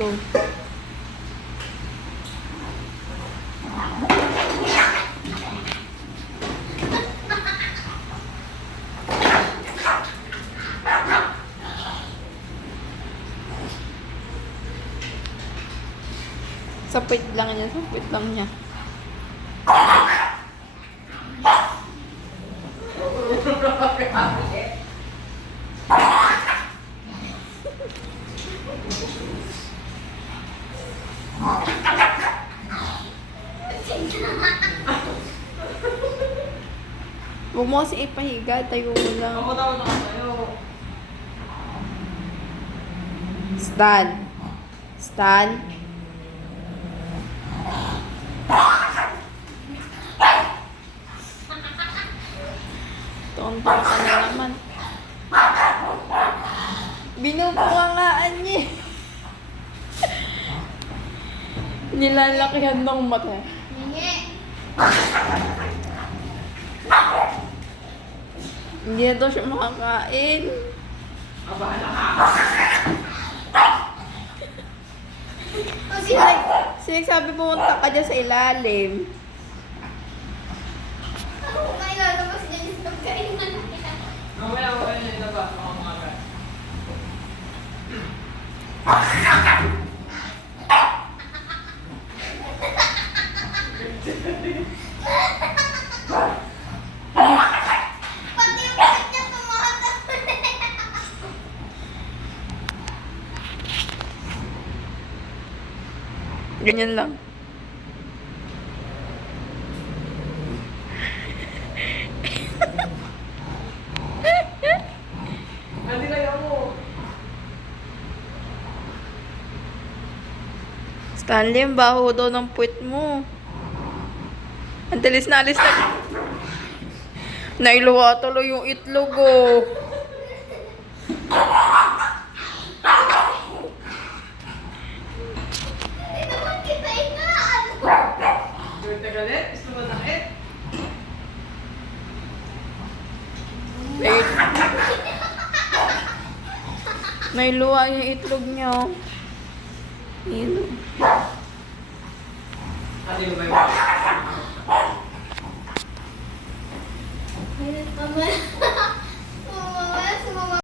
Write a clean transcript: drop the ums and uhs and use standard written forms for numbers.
Go. Sapit lang niya, sapit lang niya. Huwag mo kasi ipahiga, tayo mo lang. Ako daw nakatayo. Stand. Stand. Tonton ka na naman. Binubukangaan niya. Nilalakihan ng mata. Hindi na daw siya makakain. Abala ka. Sinagsabi pumunta ka dyan sa ilalim. Mamaya ko kayo na ilabas. Mga mga. Ganyan lang. Hindi kaya mo. Stanley, ang baho daw ng puwit mo. Ang talis na alis na. Nailuwa tuloy yung itlog, oh. Gawin na galit? Gusto mo nakit? Wait. Nailuwa yung itlog niya, oh. Yun. Ate mo ba yung